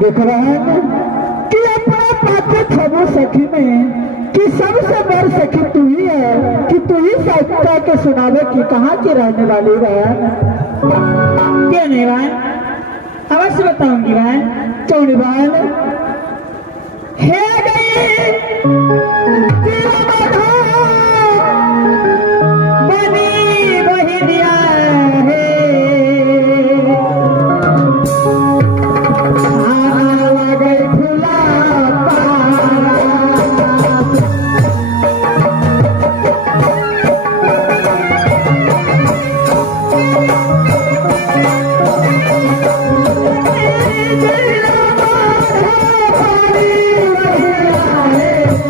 देख रहा है कि अपना पात्र खबो सखी में कि सबसे बड़ सखी तू ही है कि तू ही सत्ता के सुनावे कि कहाँ की रहने वाली बहन। क्यों नहीं बहन, अवश्य बताऊंगी बहन। क्यों नहीं बहन? है गई बनी वही दिया है है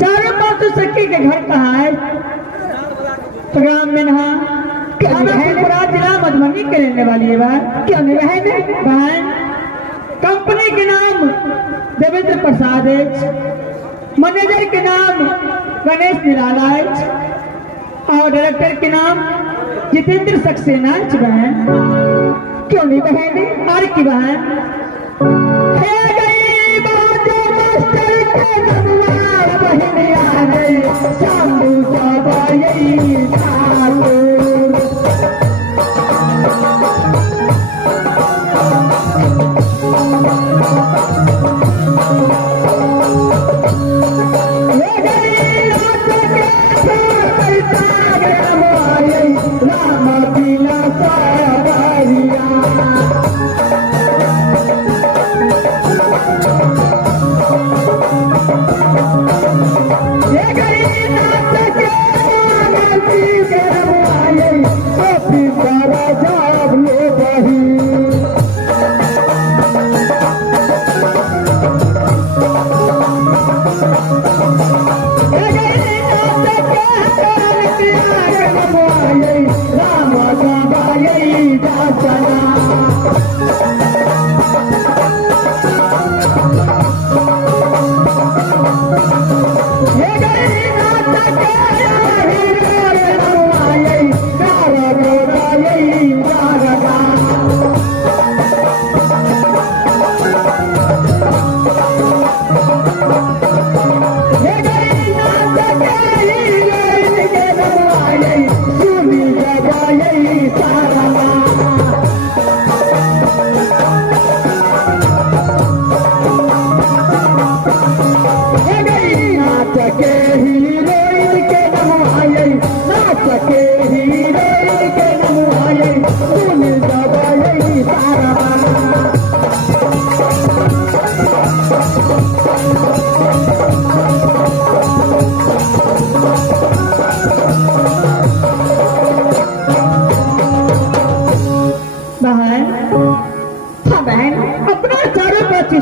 चारों पांच सखी के घर कहाँ है? ग्राम में नहा त्रिपुरा जिला मधुबनी के रहने वाली है बहन। बहन कंपनी के नाम देवेंद्र प्रसाद है, मैनेजर के नाम गणेश निराला है और डायरेक्टर के नाम जितेंद्र सक्सेना है बहन। क्यों नहीं बहन? और की बहन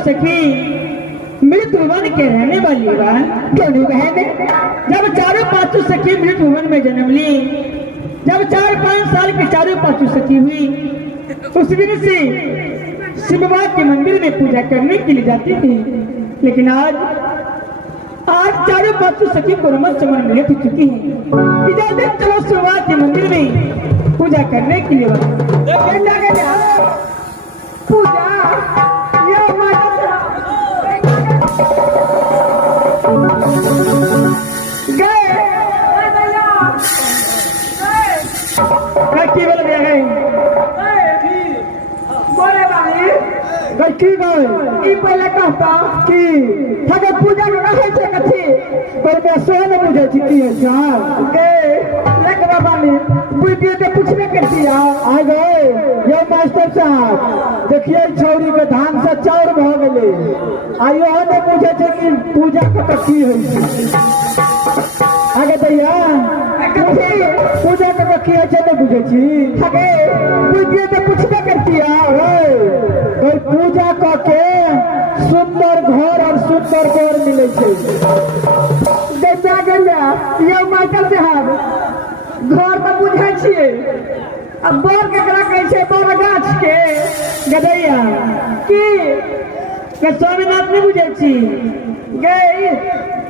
सखी मृत भुवन के रहने वाली बहन। जब चारों पांचों सखी मृत भुवन में जन्म ली, जब 4-5 साल की चारों पांचों सखी हुई, उस दिन से शिव बाबा के मंदिर में पूजा करने के लिए जाती थी। लेकिन आज चारों पांचों सखी को रमन चमन मिले हो चुकी है। इजाजत चलो शिव बाबा के मंदिर में पूजा करने के लिए पूजा पहले कहता कि थके पूजा में रहे छे कथी पर मैं सोन बुझे छी की है के लेक बाबा ने बुझिए तो पूछने कर दिया आ गए ये मास्टर साहब देखिए छौरी के धान से चाउर भ गेले आइयो ने पूछे छे कि पूजा के की होई छै आगे दैया पूजा के की है छे बुझे छी थके बुझिए तो पूछने कर दिया और पूजा के सुंदर घर और पर बर मिले छे। देखा गया ये माइकल साहब घर पर बुझे छिए अब बर केकरा कहै छै बर गाछ के गदैया की के स्वामीनाथ नहीं बुझे छी गई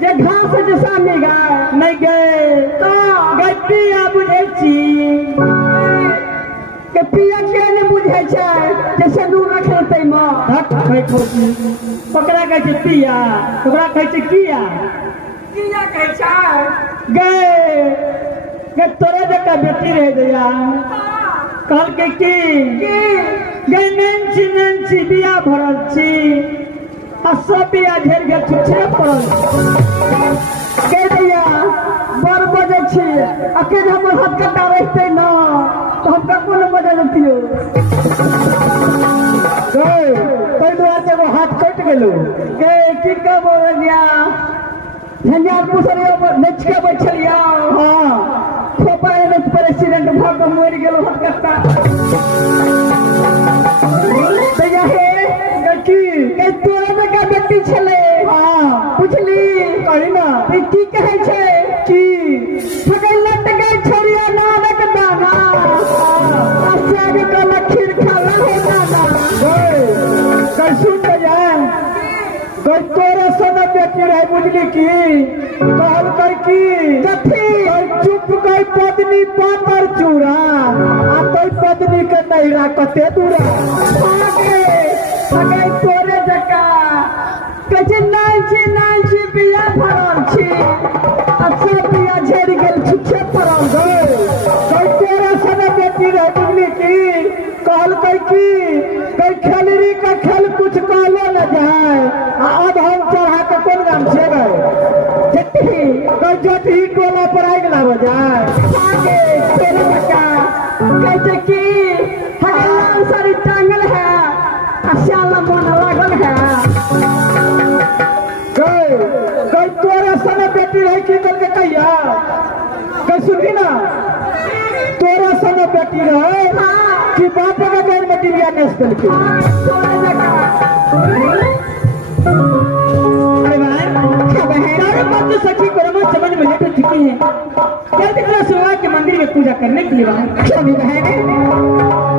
जे घास जे सामने गा नहीं गए तो गैपिया बुझे छी के पिया के ने बुझे छै जे सिंदूर रखे तै में हट बैठो छी ओकरा कहै छै पिया ओकरा कहै छै किया किया कहै छै गए के तोरे जका बेटी रह गया कहल के की गए नैंची बिया भरल छी आ सब बिया झेर के छुछे पड़ल के दैया बर बजे छी अकेले हमर हाथ कटा रहते ना तो हम कको न बजे लतियो गए तै दुआरे एगो हाथ कट गेलो के की कब गया झंझार पुसरियो पर नच के बैठलिया हां खोपा ने प्रेसिडेंट भग के मर गेलो हाथ कटा दैया हे की के तोरा में का बेटी छले हां पूछली कही ना ई की कहै छै की ठगैला टगै छोरिया नानक दाना आसाग कल खीर खाला हो दाना गए कल सुन के जाए गए तोरे सन बेटी रहे बुझली की कहल कई की कथी चुप गई पत्नी पातर चूड़ा आ तो पत्नी के नैरा कते दूरा आगे ठगै तोरे जका कहे नाची बिया भरल छी आ सब बिया झड़ गेल छुछे पड़ल गए कई तोरे सन बेटी रहे बुझली की कहल कई की कई खेलरी का खेल कुछ कहलो न जाए आ अब हम चढ़ा के कोन गाम से गए जति कई जटी टोला पर आग लाग जाए आगे तोरे जका कहै की ठगैला सारी टांगल है आ श्याला मन लागल है गई तोरे सन बेटी रही की कल के कहिया कई सुनी ना तोरे सन बेटी रहे कि बाप का गैर बेटी बिया नेस कल के तोरे जका अरे भाई क्या बहन सारे बात तो सच्ची को समझ में नहीं तो चुकी है कल कितना सुबह के मंदिर में पूजा करने के लिए वहां क्या बहन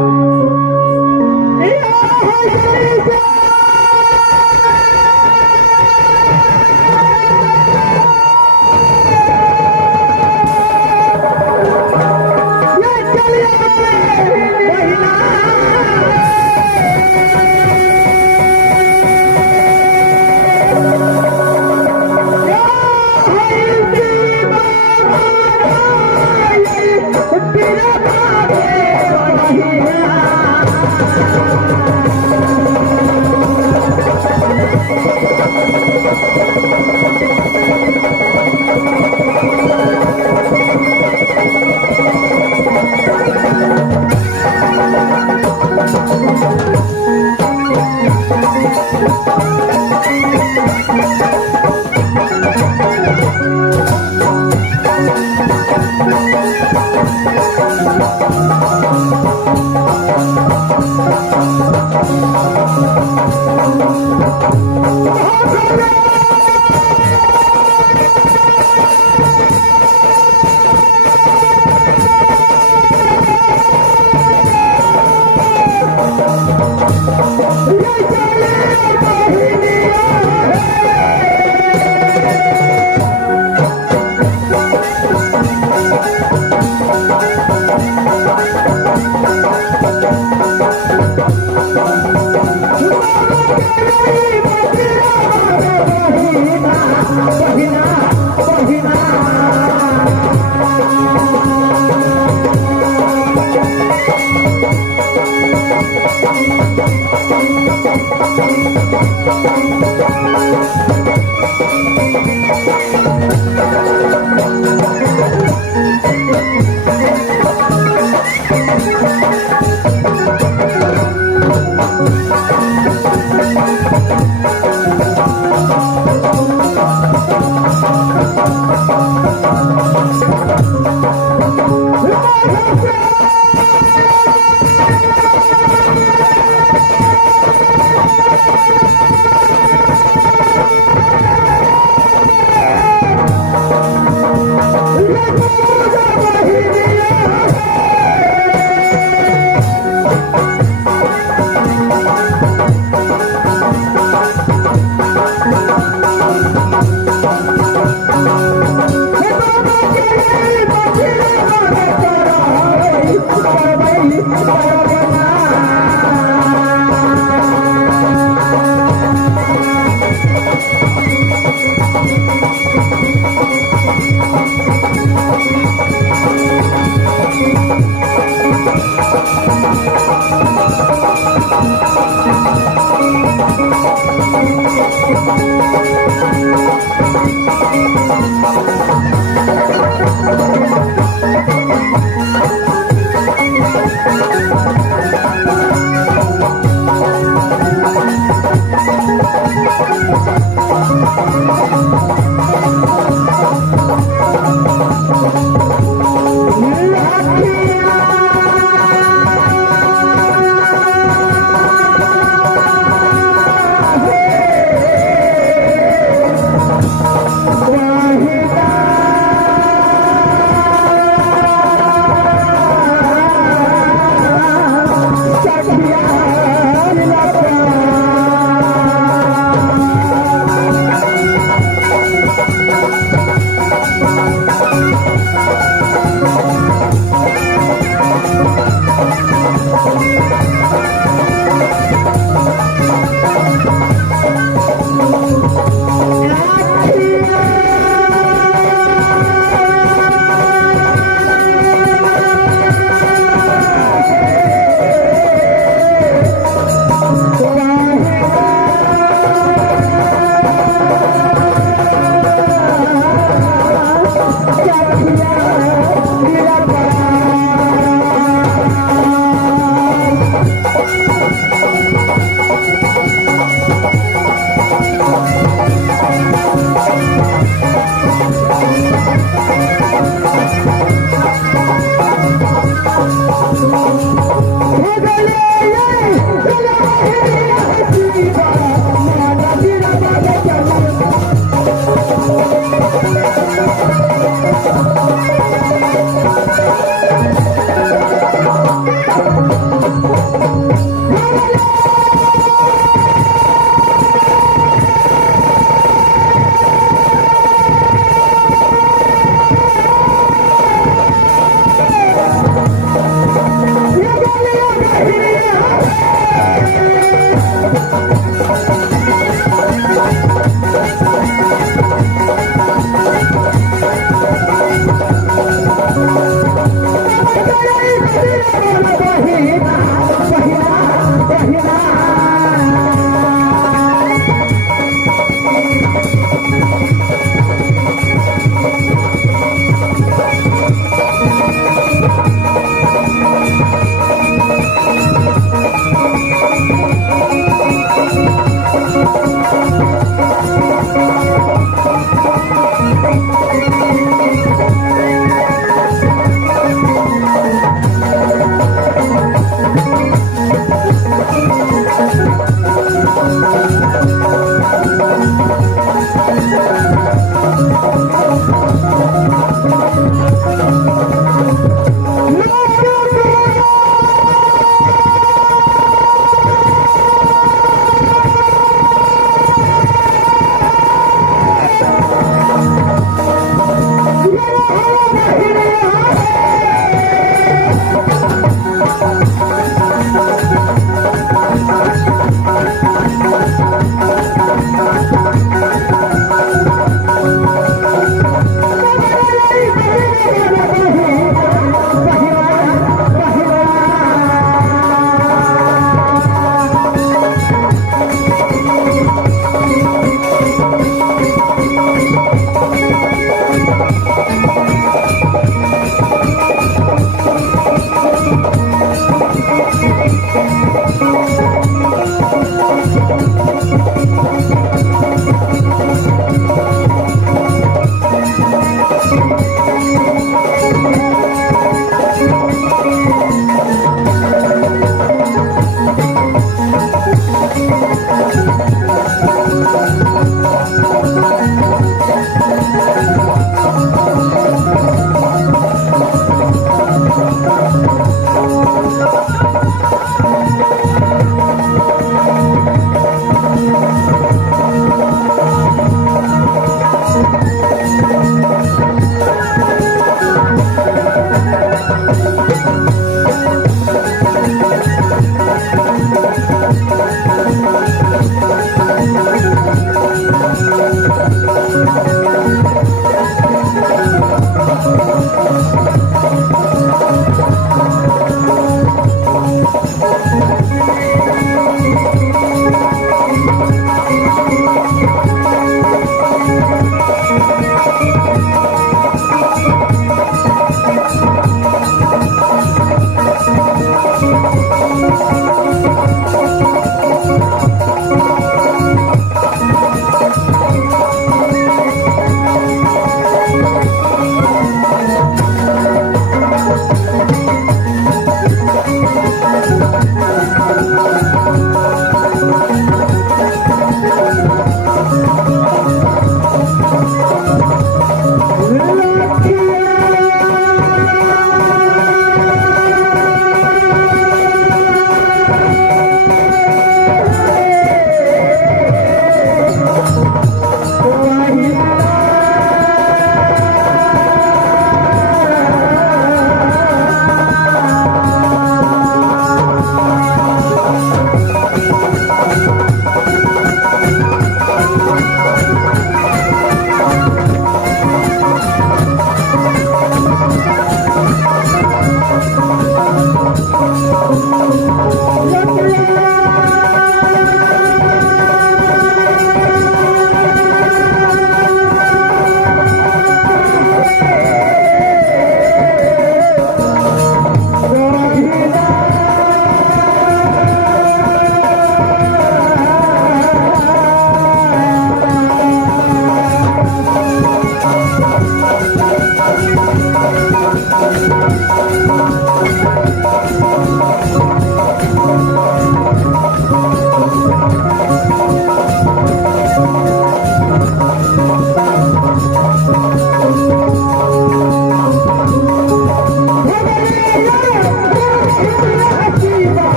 Thank you.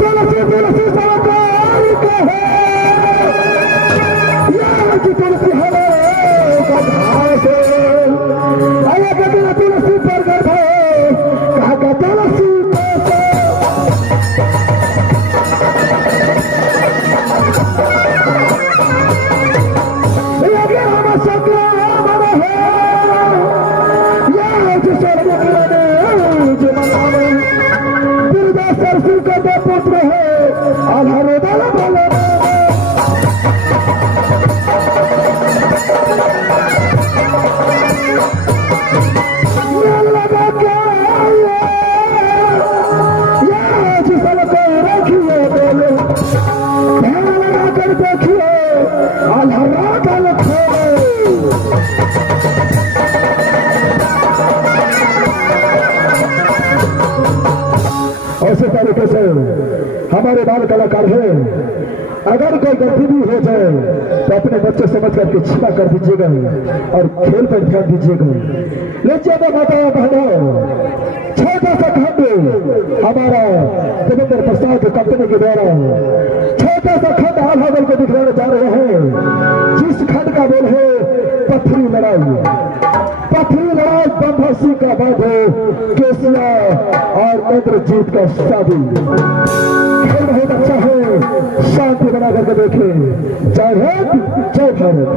तुलसी तुलसी सरकार कहे यहाँ की तुलसी हरे का घास अरे कहते तुलसी पर गए कहा का तुलसी पुत्र है आधार लगा के रखिए बोले ध्यान लगा कर देखिए आधार ऐसे तरीके से हमारे बाल कलाकार हैं। अगर कोई गलती भी हो जाए तो अपने बच्चे समझ करके क्षमा कर दीजिएगा और खेल पर ध्यान दीजिएगा। नीचे में बताया बहनों छोटा सा खंड हमारा देवेंद्र प्रसाद कंपनी के द्वारा छोटा सा खंड आधा दल को दिखलाने जा रहे हैं, जिस खंड का बोल है पथरी लड़ाई बमभसी का बात है केसिया और इंद्रजीत का शादी। खेल बहुत अच्छा है, शांति बना करके देखें। जय हिंद जय भारत।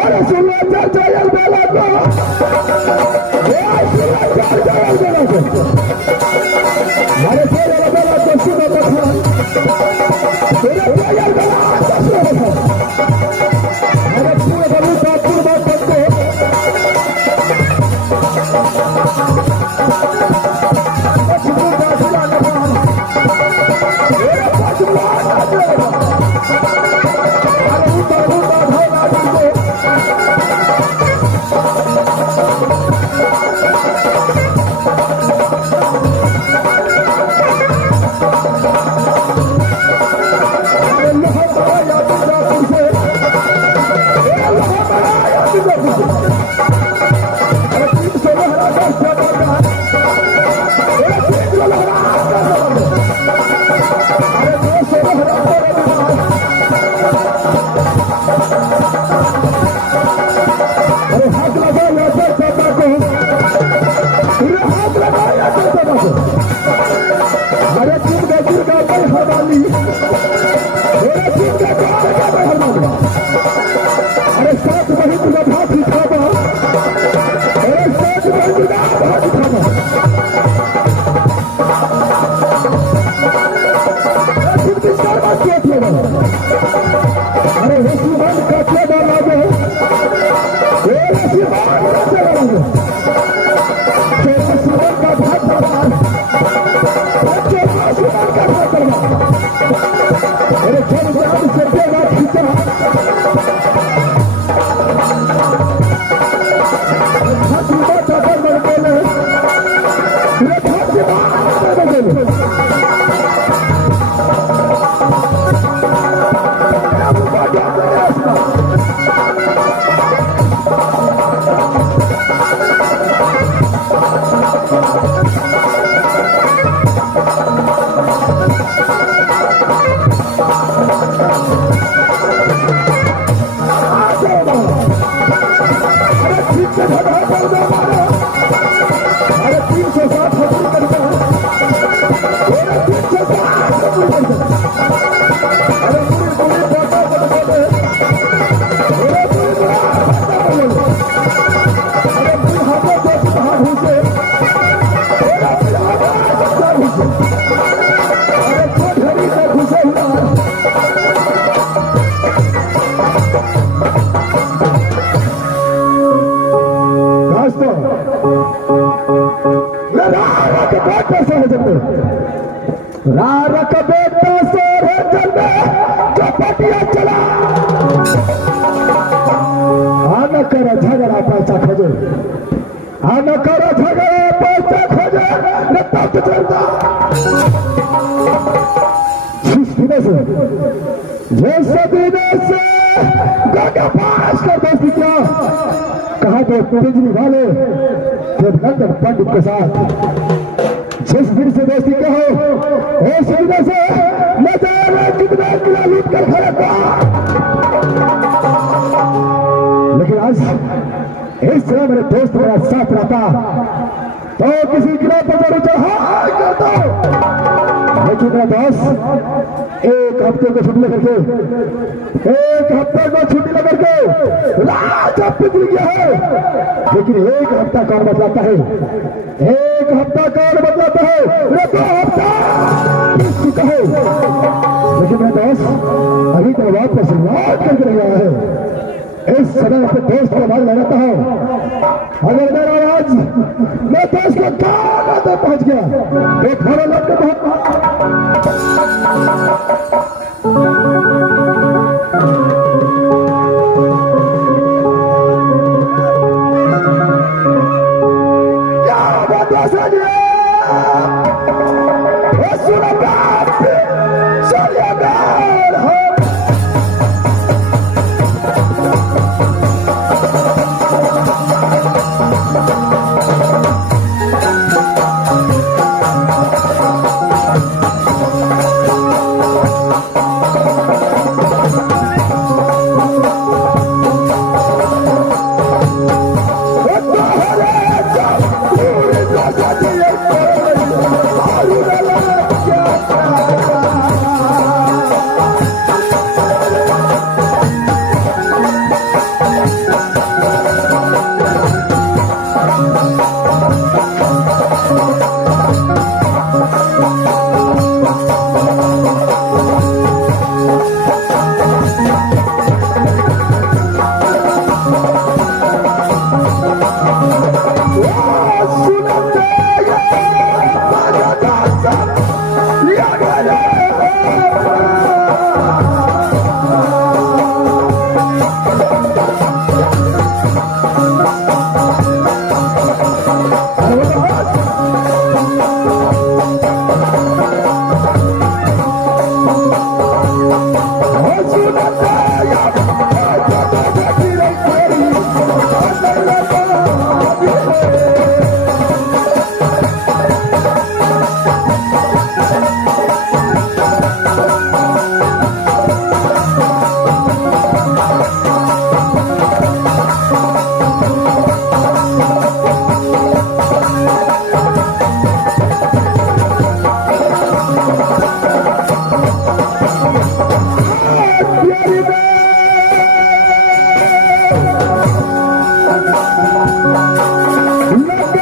अरे सुनो चल बेला को सुनो चल बेला को अरे चल बेला को सुनो बेला तेरे चल बेला को सुनो अरे पूरे बलूता पूरे बच्चे झगड़ा पैसा खोजे झगड़ा पैसा खोजे जैसे दिनों से पास कर दोस्ती क्या कहा तो बिजली वाले देवनंदन पंडित के साथ जिस दिन से दोस्ती क्या हो उस दिन से मैं कितना किला लूट कर खड़ा लेकिन आज इस तरह मेरे दोस्त मेरा साथ रहता तो किसी गिरा पर जरूर चढ़ा करता लेकिन मेरा दोस्त एक हफ्ते को छुट्टी लेकर के रात पिघल गया है लेकिन एक हफ्ता कौन बतलाता है एक हफ्ता कौन बतलाता है 2 हफ्ता बीत चुका है लेकिन मेरा दोस्त अभी तो वापस लौट करके नहीं आया है इस समय पे दोस्त को आवाज लगाता हूं अगर मेरा आवाज मैं दोस्त को कहां तक पहुंच गया एक थोड़ा लग के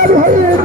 Thank you.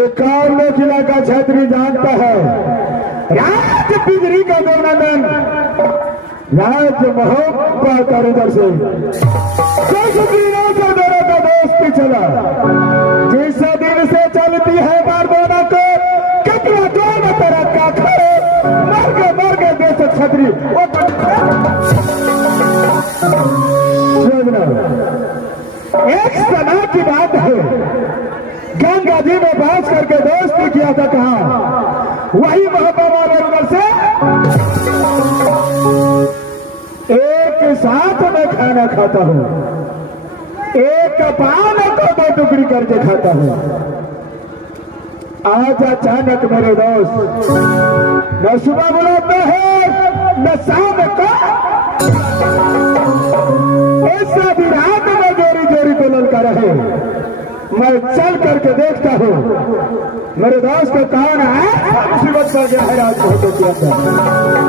एकावनो जिला का छात्री जानता है राज बिजली का गवर्नमेंट राज मोहब्बत और उधर से दोनों का दोस्ती चला जिस दिन से चलती है बारबोना को कटिया दोनों तरह का खड़े मर गए देश छतरी एक समय की बात है गंगा जी में बास करके दोस्ती किया था कहा वही मोहब्बत वाले उधर से एक साथ में खाना खाता हूँ एक पान को दो टुकड़ी करके खाता हूँ आज अचानक मेरे दोस्त न सुबह बुलाता है न शाम को ऐसा भी रात में जोरी जोरी को ललका रहे मैं चल करके देखता हूँ मेरे दोस्त को कौन है मुसीबत पड़ गया है राज फोटो के अंदर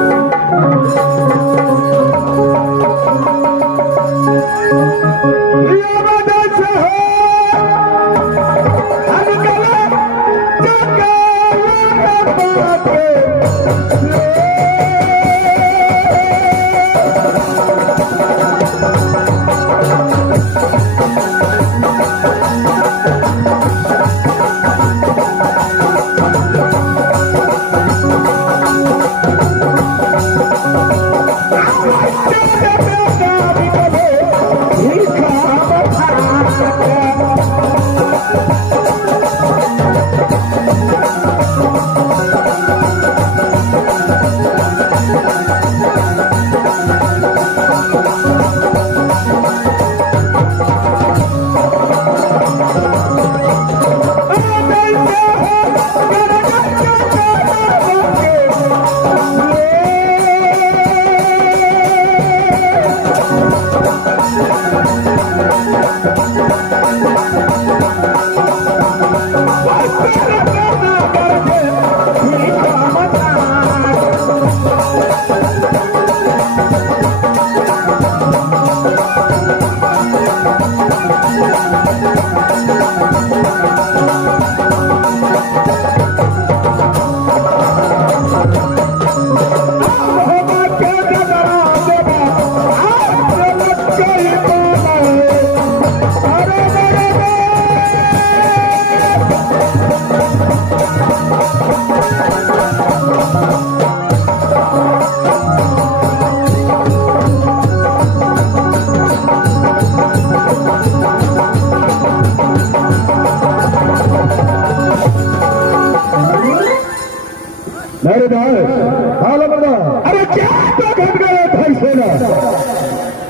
अरे क्या तो घट गया भाई सेना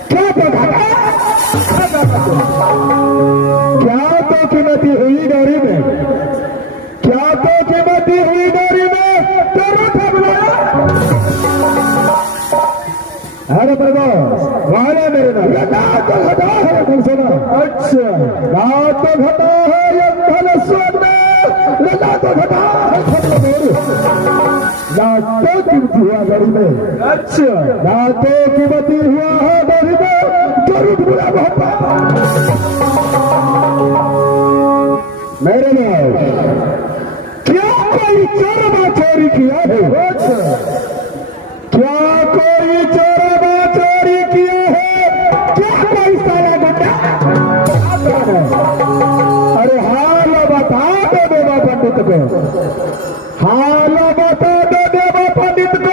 क्या तो घटा क्या तो कीमती हुई डोरी में क्या तो कीमती हुई डोरी में तेरा था बुलाया अरे बाबा वाला मेरे ना तो घटा है भाई सेना अच्छा ना तो घटा है ये धन सोना ना तो घटा है नाटो कीमती हुआ गरी में अच्छा नाटो कीमती हुआ है गरी में जरूर बुरा मोहब्बत मेरे नाम क्या कोई चोरबा चोरी किया है क्या कोई चोरबा चोरी किया है क्या कोई साला गुंडा अरे हाल बता दो देवा पंडित को हाल बता दो देवा पंडित को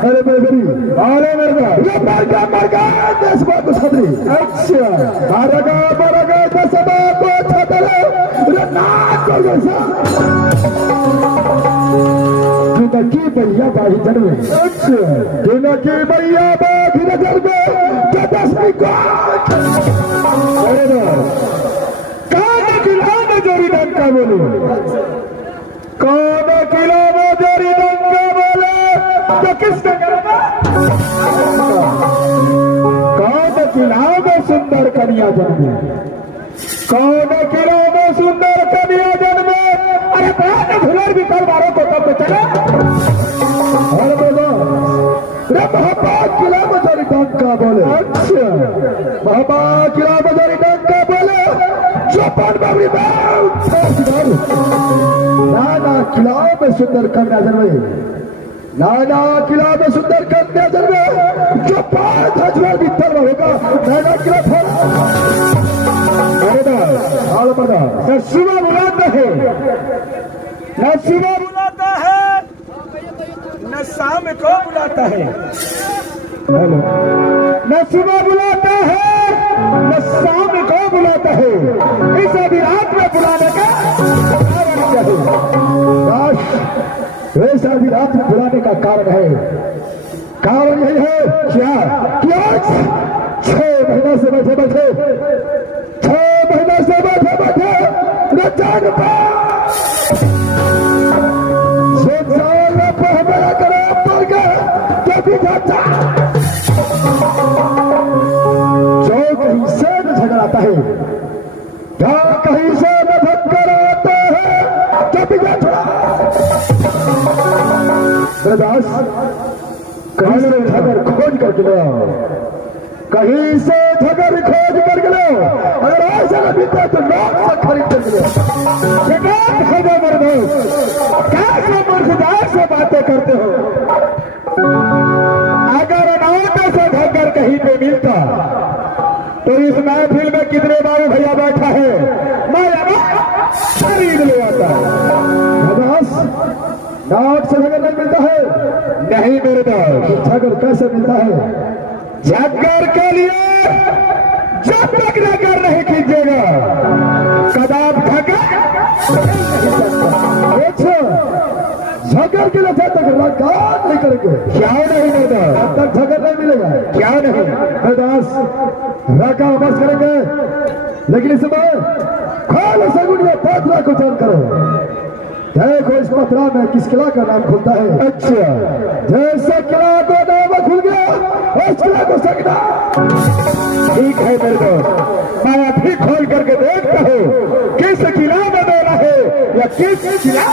अरे मेरी अरे मेरे मर गया दस बात को छतरी अच्छा मर गया दस बात को छतरी नाक कर जैसा की भैया बाही जड़ में अच्छा की भैया बाही नजर में दसवीं को कौन किला में जोरी डंका बोलो कौन किला में जोरी डंका बोले तो किसने करना कौन किला में सुंदर कन्या जन्मे कौन किला में सुंदर कन्या जन्मे अरे बहुत भुलर भी कर मारो तो तब चला और बोलो रे मोहब्बत किला में जोरी डंका डंका बोले। अच्छा बाबा किला बजारी डंका बोले चौपन बाबरी नाना किला में सुंदर कन्या जन्मे, नाना किला में सुंदर कन्या जन्मे, जो 5,000 भीतर होगा नाना किला फोड़ा। सुबह बुलाता है न सुबह बुलाता है न शाम को बुलाता है, न सुबह बुलाता है न शाम को बुलाता है, इस अभी रात में बुलाने का कारण क्या है? वैसा भी रात में बुलाने का कारण है, कारण यही है क्या कि आज 6 महीना से बैठे बैठे 6 महीना से बैठे बैठे न जान पा हमारा करे पर गए जाता जो कहीं से न झगड़ाता है, क्या कहीं से न धक्कर आता है कभी छोड़ा दास कहीं से झगड़ खोज करके ले आओ, कहीं से झगड़ खोज करके ले आओ, अगर ऐसा न बीता तो लोग से खरीद करके ले मर्दार से बातें करते हो। अगर नौटों से झगड़ कहीं पे मिलता तो इस महफिल में कितने बाबू भैया बैठा है मैं खरीद ले आता। नाट से झगड़ नहीं मिलता है, नहीं मेरे दोस्त, झगड़ कैसे मिलता है? झगड़ के लिए जब तक झगड़ नहीं कीजिएगा कदाप झगड़ के लिए तक लगान नहीं करेंगे, क्या नहीं मिलता तब तक झगड़ नहीं मिलेगा, क्या नहीं दास राका बस करेंगे, लेकिन इस समय खोल सगुनिया पत्रा को जान करो। देखो इस पत्रा में किस किला का नाम खुलता है। अच्छा जैसे किला को नाम खुल गया उस किला को सकता ठीक है मेरे दोस्त, मैं अभी खोल करके देखता हूँ किस किला में देना है या किस किला